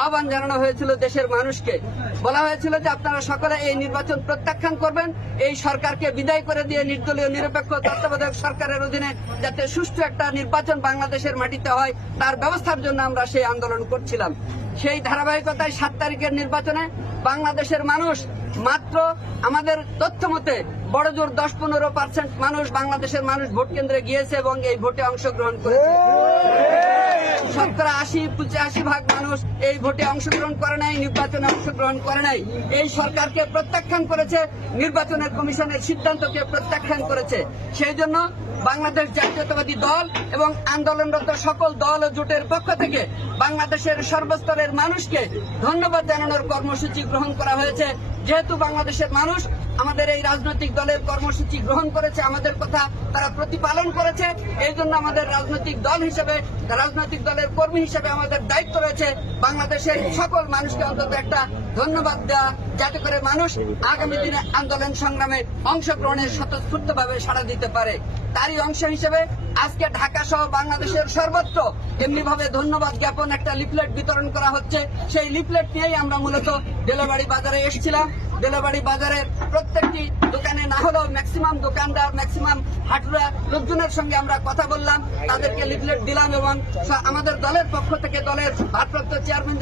আহ্বান জানানো হয়েছিল দেশের মানুষকে। বলা হয়েছিল যে আপনারা সকলে এই নির্বাচন প্রত্যাখ্যান করবেন, এই সরকারকে বিদায় করে দিয়ে নির্দলীয় নিরপেক্ষ তত্ত্বাবধায়ক সরকারের অধীনে যাতে সুষ্ঠু একটা নির্বাচন বাংলাদেশের মাটিতে হয় তার ব্যবস্থার জন্য আমরা সেই আন্দোলন করছিলাম। সেই ধারাবাহিকতায় 7 তারিখের নির্বাচনে বাংলাদেশের মানুষ মাত্র আমাদের তথ্য মতে বড় জোর 10-15% মানুষ বাংলাদেশের মানুষ ভোট কেন্দ্রে গিয়েছে এবং এই ভোটে অংশগ্রহণ করেছে। শতকরা 80-85% মানুষ এই ভোটে অংশগ্রহণ করে নাই, নির্বাচনে অংশগ্রহণ করে নাই। এই সরকারকে প্রত্যাখ্যান করেছে, নির্বাচনের কমিশনের সিদ্ধান্তকে প্রত্যাখ্যান করেছে। সেই জন্য বাংলাদেশ জাতীয়তাবাদী দল এবং আন্দোলনরত সকল দল ও জোটের পক্ষ থেকে বাংলাদেশের সর্বস্তরের মানুষকে ধন্যবাদ জানানোর কর্মসূচি গ্রহণ করা হয়েছে। যেহেতু বাংলাদেশের মানুষ আমাদের এই রাজনৈতিক দলের কর্মসূচি গ্রহণ করেছে, আমাদের কথা তারা প্রতিপালন করেছে, এই জন্য আমাদের রাজনৈতিক দল হিসেবে, রাজনৈতিক দলের কর্মী হিসেবে আমাদের দায়িত্ব রয়েছে বাংলাদেশের সকল মানুষকে অন্তত একটা ধন্যবাদ দেওয়া, যাতে করে মানুষ আগামী দিনে আন্দোলন সংগ্রামে অংশগ্রহণের স্বতঃস্ফূর্তভাবে সাড়া দিতে পারে। তারই অংশ হিসেবে আজকে ঢাকা সহ বাংলাদেশের সর্বত্র এমনিভাবে ধন্যবাদ জ্ঞাপন একটা লিফলেট বিতরণ করা হচ্ছে। সেই লিফলেট নিয়েই আমরা মূলত বেলাবাড়ি বাজারে এসেছিলাম। বেলাবাড়ি বাজারের প্রত্যেকটি দোকানে না হলেও ম্যাক্সিমাম দোকানদার, ম্যাক্সিমাম হাটুরা লোকজনের সঙ্গে আমরা কথা বললাম, তাদেরকে লিফলেট দিলাম এবং আমাদের দলের পক্ষ থেকে দলের ভারপ্রাপ্ত চেয়ারম্যান